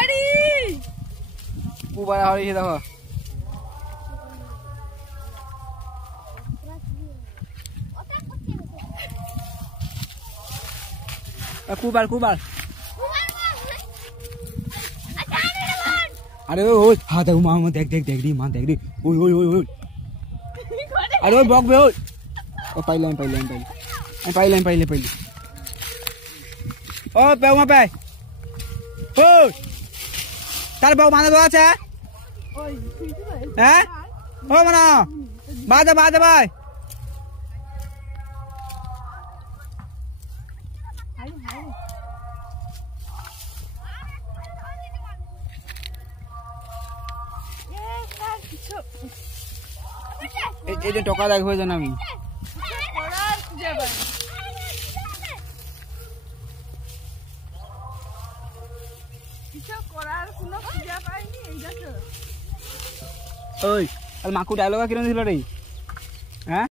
ready কুবার হয়েছে দেখো কুবার কুবার अरे ओए हां देखो मां देख देख देख दी मां देख दी ओए ओए ओए ओए अरे ओए बॉक बे ओए ओ पहले ओ पे वहां पे ओ तार बॉक माने दो আছে हैं ओ मना बादे भाई এই যে টকা দেখ হয়ে জানা আমি ওই আর মাকু ডায়লগ কিরম দিছিল রে হ্যাঁ